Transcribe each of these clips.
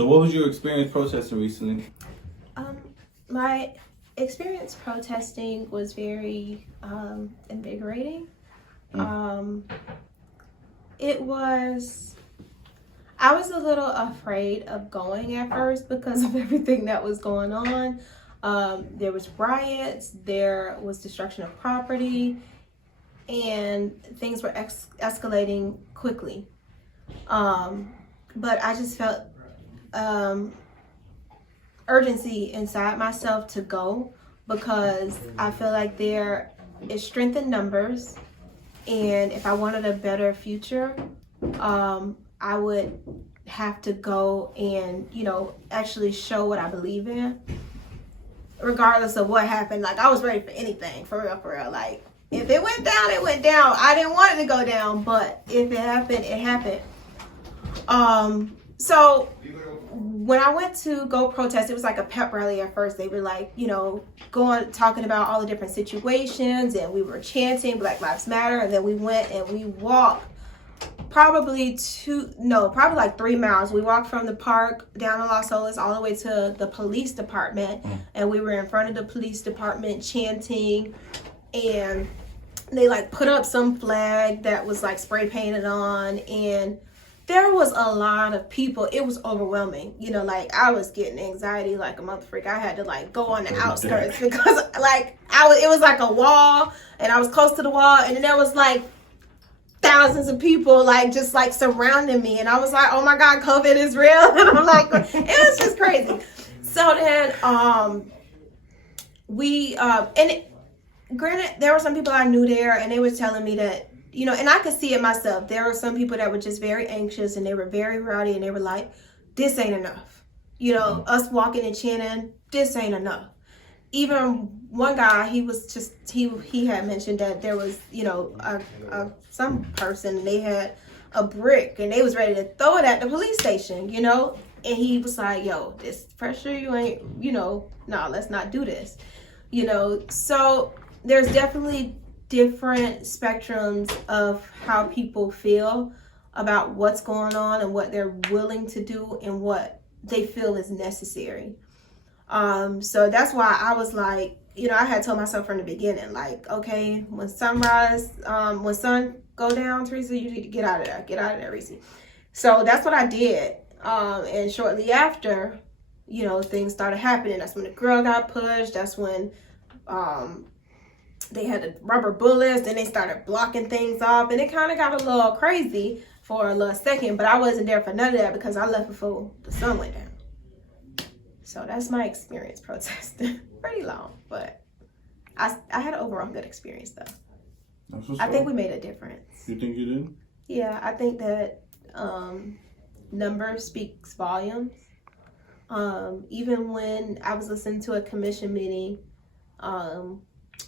So what was your experience protesting recently? My experience protesting was very invigorating. I was a little afraid of going at first because of everything that was going on. There was riots, there was destruction of property, and things were escalating quickly. But I just felt urgency inside myself to go because I feel like there is strength in numbers, and if I wanted a better future, I would have to go and, actually show what I believe in, regardless of what happened. Like, I was ready for anything, for real. Like, if it went down, it went down. I didn't want it to go down, but if it happened, it happened. So when I went to go protest, it was like a pep rally at first. They were like, talking about all the different situations, and we were chanting Black Lives Matter, and then we went and we walked probably like 3 miles. We walked from the park down in Los Olas all the way to the police department, and we were in front of the police department chanting, and they like put up some flag that was like spray painted on, and there was a lot of people. It was overwhelming. Like, I was getting anxiety like a motherfucker. I had to like go on the outskirts because like it was like a wall, and I was close to the wall, and then there was like thousands of people like just like surrounding me, and I was like, oh my God, COVID is real. And I'm like, it was just crazy. So then granted, there were some people I knew there, and they were telling me that, and I could see it myself. There were some people that were just very anxious, and they were very rowdy, and they were like, this ain't enough. Us walking and chanting, this ain't enough. Even one guy, he had mentioned that there was, some person, they had a brick, and they was ready to throw it at the police station, and he was like, yo, this pressure, you ain't, no, let's not do this, so there's definitely different spectrums of how people feel about what's going on and what they're willing to do and what they feel is necessary. So that's why I was like, I had told myself from the beginning, like, okay, when sun go down, Teresa, you need to get out of there, Reesy. So that's what I did. And shortly after, things started happening. That's when the girl got pushed. That's when, they had the rubber bullets, and they started blocking things off, and it kind of got a little crazy for a little second, but I wasn't there for none of that because I left before the sun went down. So that's my experience protesting. Pretty long, but I had an overall good experience though. I think we made a difference. You think you did? Yeah, I think that number speaks volumes. Even when I was listening to a commission meeting,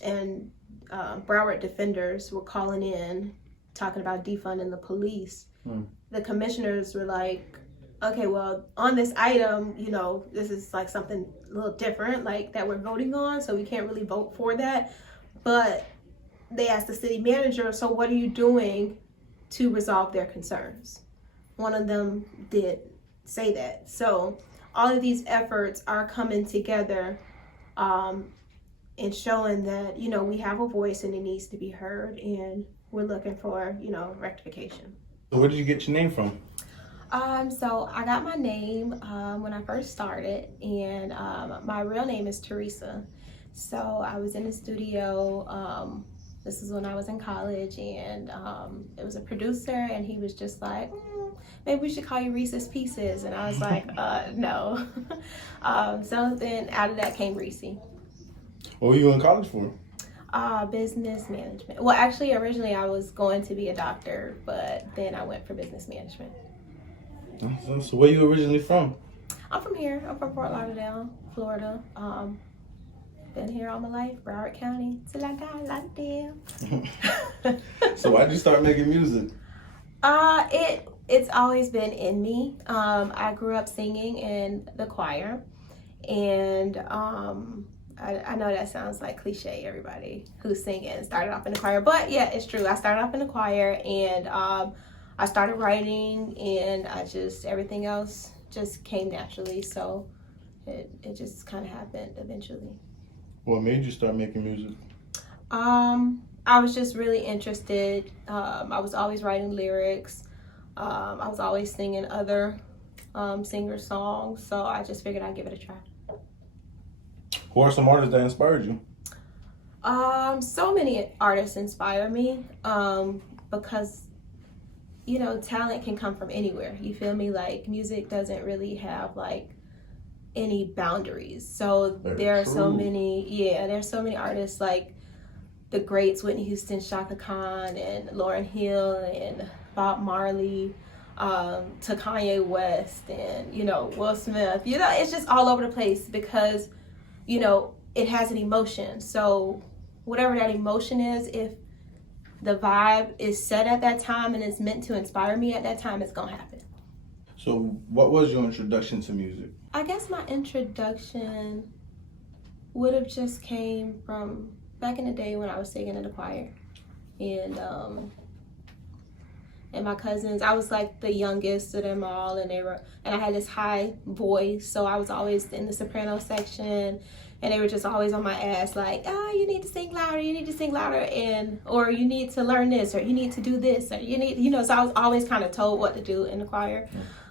and Broward defenders were calling in talking about defunding the police. The commissioners were like, okay, well, on this item, this is like something a little different, like that we're voting on, so we can't really vote for that. But they asked the city manager, so what are you doing to resolve their concerns? One of them did say that. So all of these efforts are coming together, and showing that, we have a voice and it needs to be heard, and we're looking for, rectification. So where did you get your name from? So I got my name when I first started, and my real name is Teresa. So I was in the studio, this is when I was in college, and it was a producer, and he was just like, maybe we should call you Reese's Pieces. And I was like, no. So then out of that came Reesy. What were you in college for? Business management. Well, actually, originally I was going to be a doctor, but then I went for business management. So where you originally from? I'm from here. I'm from Fort Lauderdale, Florida. Been here all my life, Broward County, till I got Lauderdale. So why'd you start making music? It's always been in me. I grew up singing in the choir, and I know that sounds like cliche, everybody who's singing started off in the choir, but yeah, it's true. I started off in the choir, and I started writing, and everything else just came naturally. So it just kind of happened eventually. What made you start making music? I was just really interested. I was always writing lyrics. I was always singing other singers' songs. So I just figured I'd give it a try. Who are some artists that inspired you? So many artists inspire me because, you know, talent can come from anywhere. You feel me? Like, music doesn't really have, like, any boundaries. So there are so many, there's so many artists like the greats, Whitney Houston, Shaka Khan, and Lauryn Hill, and Bob Marley, to Kanye West, and, you know, Will Smith. You know, it's just all over the place because, you know, it has an emotion. So whatever that emotion is, if the vibe is set at that time and it's meant to inspire me at that time, it's gonna happen. So what was your introduction to music? I guess my introduction would have just came from back in the day when I was singing in the choir. And my cousins, I was like the youngest of them all, and I had this high voice, so I was always in the soprano section, and they were just always on my ass, like, oh, you need to sing louder, or you need to learn this, or you need to do this, or you need, you know, so I was always kind of told what to do in the choir.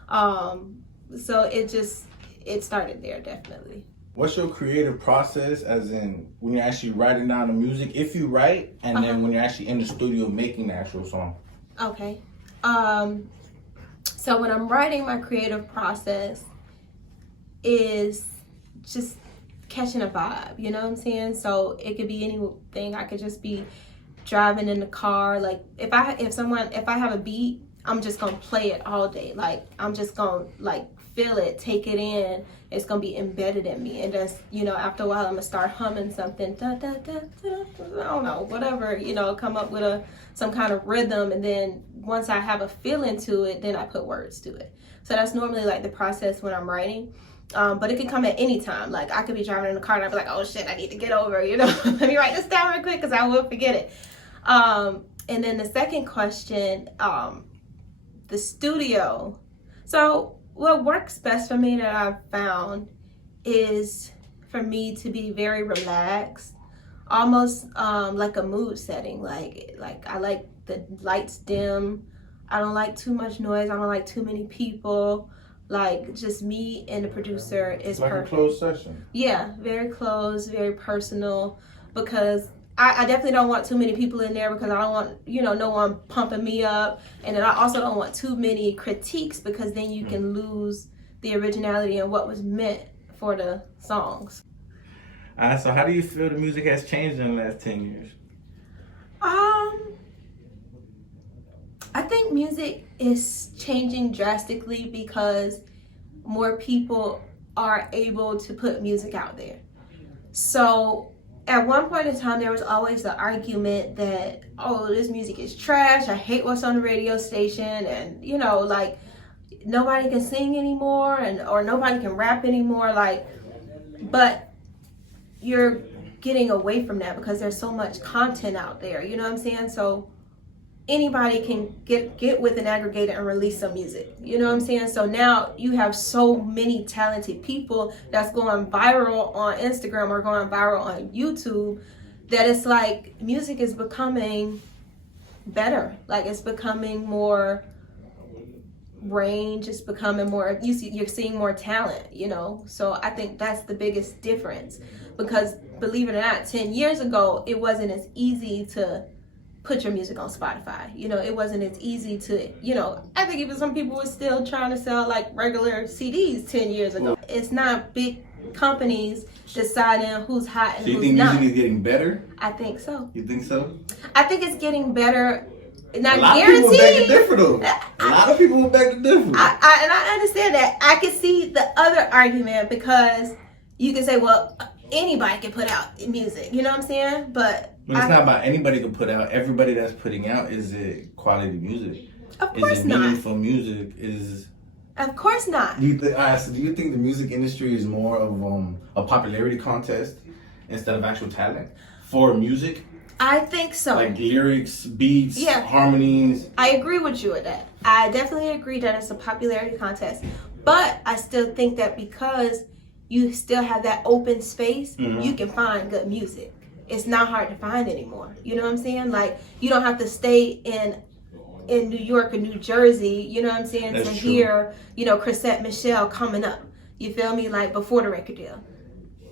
So it started there, definitely. What's your creative process, as in when you're actually writing down the music, if you write, and then when you're actually in the studio making the actual song? Okay. So when I'm writing, my creative process is just catching a vibe, you know what I'm saying? So it could be anything. I could just be driving in the car. Like if I have a beat, I'm just gonna play it all day. Like I'm just gonna like feel it, take it in. It's gonna be embedded in me, and just, you know, after a while I'm gonna start humming something, da, da, da, da, I don't know, whatever, you know, come up with some kind of rhythm, and then once I have a feeling to it, then I put words to it. So that's normally like the process when I'm writing. But it can come at any time. Like I could be driving in the car and I'd be like, oh shit, I need to get over, you know, let me write this down real quick because I will forget it. And then the second question, the studio. So what works best for me that I've found is for me to be very relaxed, almost like a mood setting. Like I like the lights dim. I don't like too much noise. I don't like too many people. Like just me and the producer is like perfect. A closed session. Yeah, very close, very personal, because I definitely don't want too many people in there, because I don't want, you know, no one pumping me up. And then I also don't want too many critiques, because then you can lose the originality and what was meant for the songs. So how do you feel the music has changed in the last 10 years? I think music is changing drastically because more people are able to put music out there. So at one point in time, there was always the argument that, oh, this music is trash. I hate what's on the radio station. And, you know, like, nobody can sing anymore, or nobody can rap anymore. Like, but you're getting away from that because there's so much content out there. You know what I'm saying? So anybody can get with an aggregator and release some music. You know what I'm saying? So now you have so many talented people that's going viral on Instagram or going viral on YouTube, that it's like music is becoming better. Like it's becoming more range, it's becoming more, you're seeing more talent, you know? So I think that's the biggest difference, because believe it or not, 10 years ago, it wasn't as easy to put your music on Spotify. You know, it wasn't as easy to, you know, I think even some people were still trying to sell like regular CDs 10 years ago. It's not big companies deciding who's hot and who's not. So you think music is getting better? I think so. You think so? I think it's getting better. Not a lot guaranteed. Of people beg to differ though. A lot of people will beg to differ. And I understand that. I can see the other argument, because you can say, well, anybody can put out music. You know what I'm saying? But it's not about anybody can put out. Everybody that's putting out, is it quality music? Of course not. Is it meaningful music? Of course not. Do you think the music industry is more of a popularity contest instead of actual talent for music? I think so. Like lyrics, beats, harmonies. I agree with you with that. I definitely agree that it's a popularity contest. But I still think that because you still have that open space, you can find good music. It's not hard to find anymore. You know what I'm saying? Like, you don't have to stay in New York or New Jersey, you know what I'm saying, That's to true. hear, you know, Chrisette Michelle coming up. You feel me? Like, before the record deal.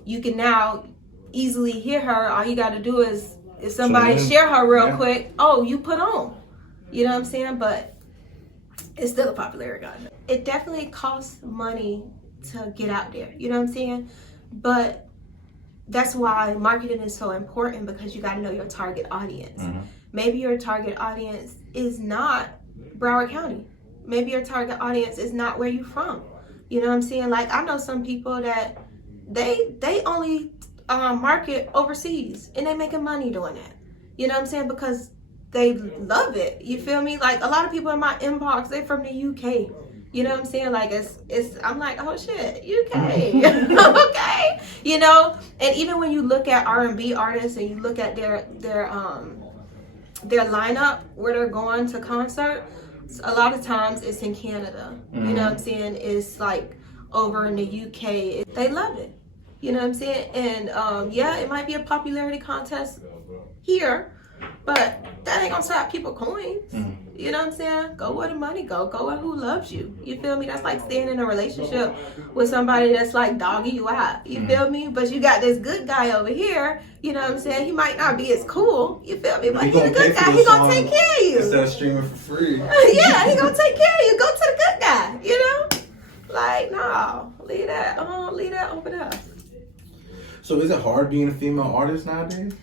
You can now easily hear her. All you got to do is, if somebody share her real quick, oh, you put on. You know what I'm saying? But it's still a popular genre. It definitely costs money to get out there. You know what I'm saying? But that's why marketing is so important, because you got to know your target audience. Maybe your target audience is not Broward County. Maybe your target audience is not where you're from. You know what I'm saying? Like, I know some people that they only market overseas, and they making money doing that. You know what I'm saying? Because they love it. You feel me? Like, a lot of people in my inbox, they from the UK. You know what I'm saying? Like, it's I'm like, oh shit, UK. Okay. You know? And even when you look at R&B artists and you look at their lineup, where they're going to concert, a lot of times it's in Canada. You know what I'm saying? It's like over in the UK. They love it. You know what I'm saying? And yeah, it might be a popularity contest here, but that ain't gonna stop people coins. You know what I'm saying? Go where the money go. Go where who loves you. You feel me? That's like staying in a relationship with somebody that's like dogging you out. You feel me? But you got this good guy over here. You know what I'm saying? He might not be as cool. You feel me? But he's a good guy. He gonna take care of you. Instead of streaming for free. Yeah, he gonna take care of you. Go to the good guy. You know? Like, no, leave that over there. So is it hard being a female artist nowadays?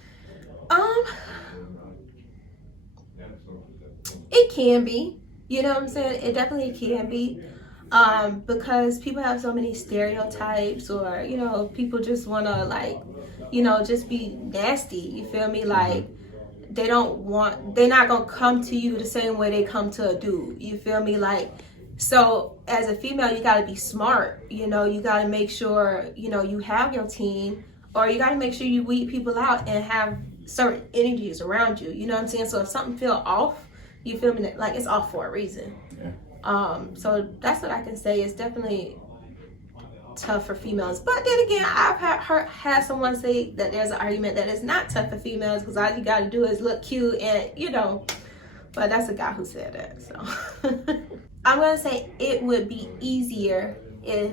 It can be. You know what I'm saying? It definitely can be. Because people have so many stereotypes, or, you know, people just want to, like, you know, just be nasty. You feel me? Like, they're not going to come to you the same way they come to a dude. You feel me? Like, so as a female, you got to be smart. You know, you got to make sure, you know, you have your team, or you got to make sure you weed people out and have certain energies around you. You know what I'm saying? So if something feel off, you feel me? Like, it's off for a reason. Yeah. So that's what I can say. It's definitely tough for females. But then again, I've had someone say that there's an argument that it's not tough for females, because all you got to do is look cute, and, you know. But that's a guy who said that. So I'm gonna say it would be easier if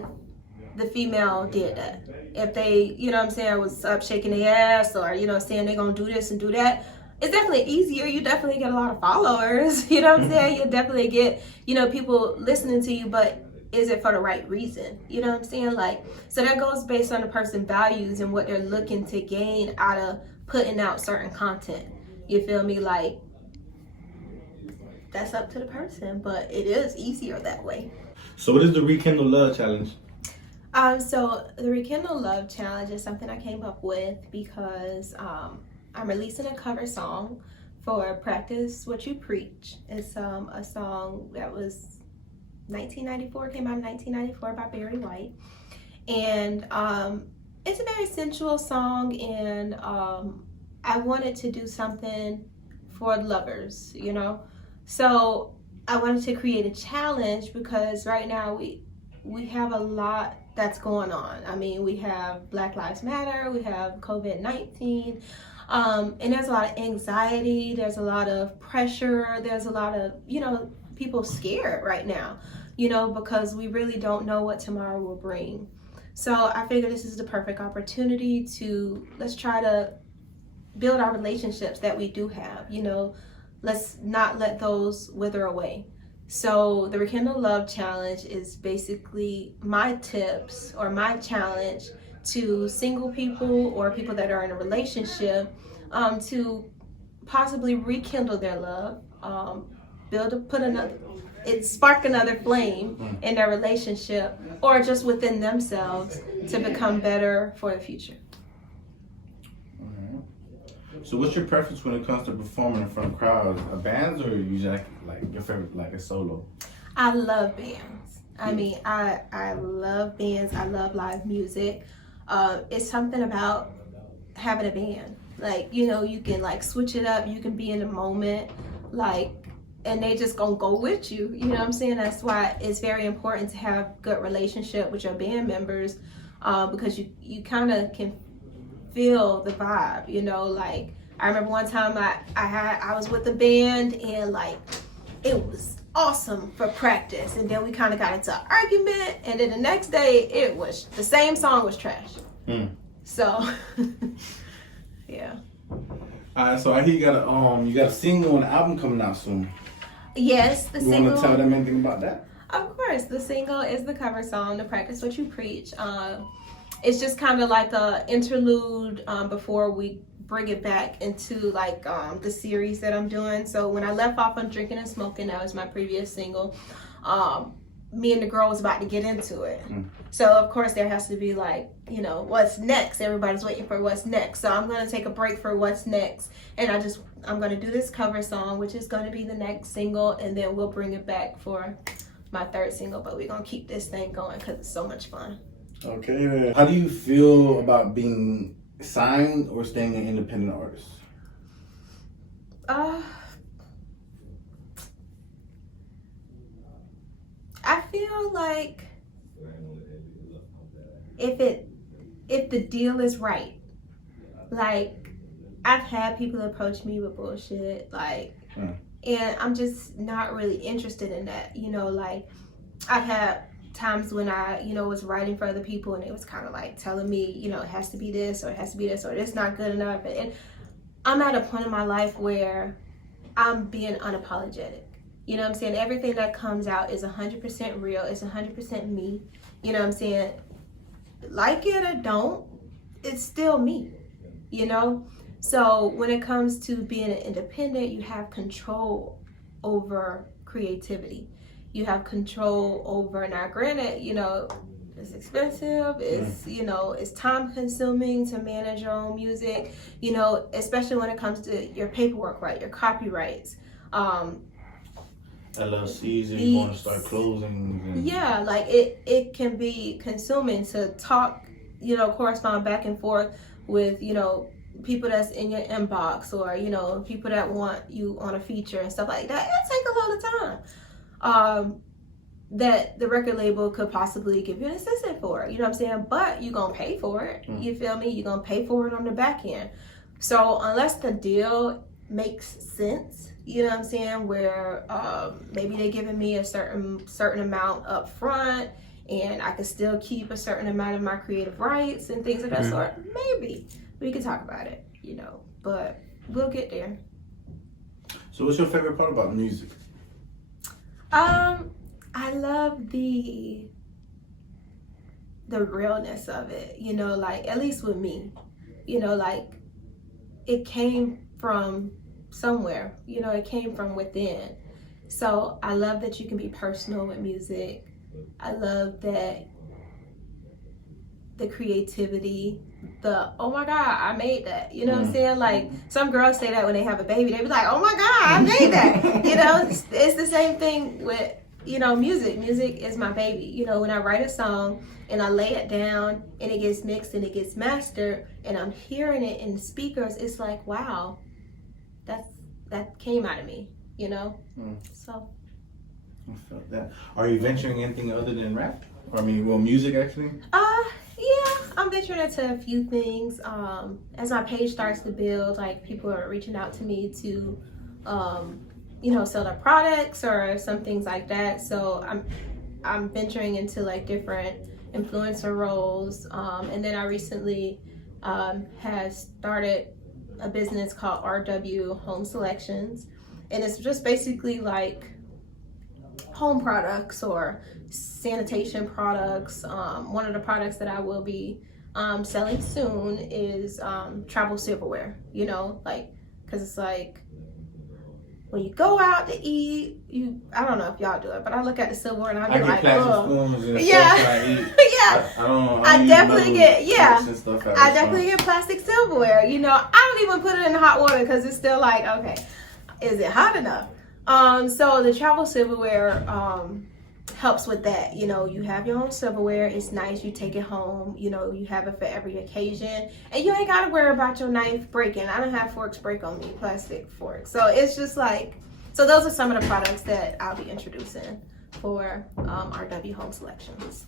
the female did that. If they, you know what I'm saying, was up shaking their ass, or, you know, saying they're gonna do this and do that. It's definitely easier. You definitely get a lot of followers. You know what I'm saying? You definitely get, you know, people listening to you, but is it for the right reason? You know what I'm saying? Like, so that goes based on the person's values and what they're looking to gain out of putting out certain content. You feel me? Like, that's up to the person, but it is easier that way. So what is the Rekindle Love Challenge? So the Rekindle Love Challenge is something I came up with because I'm releasing a cover song for Practice What You Preach. It's a song that was 1994, came out in 1994 by Wright. And it's a very sensual song, and I wanted to do something for lovers, you know? So I wanted to create a challenge, because right now we have a lot that's going on. I mean, we have Black Lives Matter, we have COVID-19, and there's a lot of anxiety, there's a lot of pressure, there's a lot of, you know, people scared right now, you know, because we really don't know what tomorrow will bring. So I figured this is the perfect opportunity to, let's try to build our relationships that we do have, you know, let's not let those wither away. So the Rekindle Love Challenge is basically my tips, or my challenge to single people or people that are in a relationship, to possibly rekindle their love, spark another flame in their relationship, or just within themselves, to become better for the future. So what's your preference when it comes to performing in front of crowds? Bands, or you just like your favorite, like a solo? I love bands. I mean, I love bands. I love live music. It's something about having a band. Like, you know, you can like switch it up. You can be in the moment. Like, and they just gonna go with you. You know what I'm saying? That's why it's very important to have good relationship with your band members, because you kind of can feel the vibe. You know, like I remember one time I was with the band and like it was awesome for practice, and then we kind of got into an argument, and then the next day it was the same song was trash. So yeah. So I hear you got a single and an album coming out soon. Yes, the single. You want to tell them anything about that? Of course, the single is the cover song, "To Practice What You Preach." It's just kind of like a interlude before we bring it back into like the series that I'm doing. So when I left off on Drinking and Smoking, that was my previous single. Me and the girl was about to get into it. So of course there has to be like, you know, what's next? Everybody's waiting for what's next. So I'm going to take a break for what's next. And I'm going to do this cover song, which is going to be the next single. And then we'll bring it back for my third single. But we're going to keep this thing going because it's so much fun. Okay. How do you feel about being signed or staying an independent artist? I feel like if the deal is right, like I've had people approach me with bullshit, like, and I'm just not really interested in that. You know, like I've had times when I, you know, was writing for other people and it was kind of like telling me, you know, it has to be this or it has to be this or it's not good enough. And I'm at a point in my life where I'm being unapologetic. You know what I'm saying? Everything that comes out is 100% real. It's 100% me. You know what I'm saying? Like it or don't, it's still me, you know? So when it comes to being an independent, you have control over creativity. You have control over, now granted, you know, it's expensive, it's, you know, it's time consuming to manage your own music, you know, especially when it comes to your paperwork, right? Your copyrights. LLCs and you want to start closing. Yeah, like it can be consuming to talk, you know, correspond back and forth with, you know, people that's in your inbox or, you know, people that want you on a feature and stuff like that. It takes a lot of time that the record label could possibly give you an assistant for, you know what I'm saying? But you're going to pay for it. You feel me? You're going to pay for it on the back end. So unless the deal makes sense, you know what I'm saying, where maybe they're giving me a certain amount up front and I could still keep a certain amount of my creative rights and things of that sort, maybe we can talk about it, you know, but we'll get there. So what's your favorite part about music? I love the realness of it, you know, like at least with me, you know, like it came from somewhere, you know, it came from within. So I love that you can be personal with music. I love that the creativity, oh my God, I made that. You know what I'm saying? Like some girls say that when they have a baby, they be like, oh my God, I made that. You know, it's the same thing with, you know, music. Music is my baby. You know, when I write a song and I lay it down and it gets mixed and it gets mastered and I'm hearing it in the speakers, it's like, wow, that came out of me, you know? So. I felt that. Are you venturing anything other than rap? Or music actually? Yeah, I'm venturing into a few things. As my page starts to build, like people are reaching out to me to, you know, sell their products or some things like that. So I'm venturing into like different influencer roles. And then I recently has started a business called RW Home Selections, and it's just basically like home products or sanitation products. One of the products that I will be selling soon is travel silverware, you know, like, because it's like when you go out to eat, I don't know if y'all do it, but I look at the silverware and I be like, oh, yeah, I definitely get plastic silverware. You know, I don't even put it in hot water because it's still like, okay, is it hot enough? So the travel silverware helps with that. You know, you have your own silverware. It's nice. You take it home. You know, you have it for every occasion, and you ain't got to worry about your knife breaking. I don't have forks break on me, plastic forks. So it's just like, So those are some of the products that I'll be introducing for our W Home Selections.